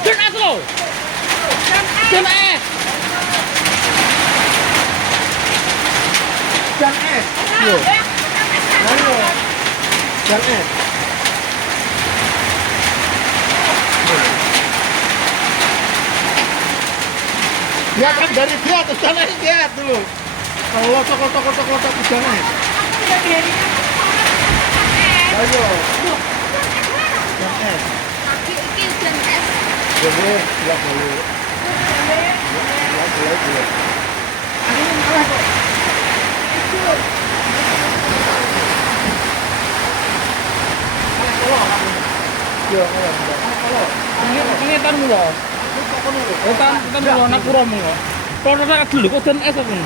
Dan es lo. Dan es. Dan es. Yo. Ayo. Dan es. Ya kan dari dia tuh dan es dia dulu. Kalau kotak dan es. Ayo. Dan es. Boleh, ya boleh. Boleh. Ini malah kok. Iya, kalau Ini tan mulu. Tan mulu nak kurang mulu. Kalau nak dulu kok dan es aku.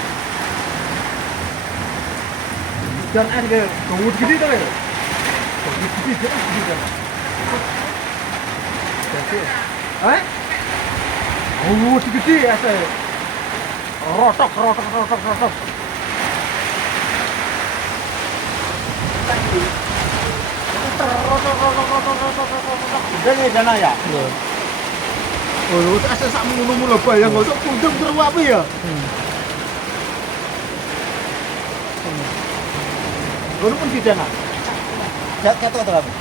dan es kayak gawut gede tuh ya. Gede. Hah? Oh, gede ya saya. Rotok. Gede dana ya? Oh, asa sak ngono-ngono bayang kok pundung terus apa ya? Ngono pun di dana. Jatuh kamu.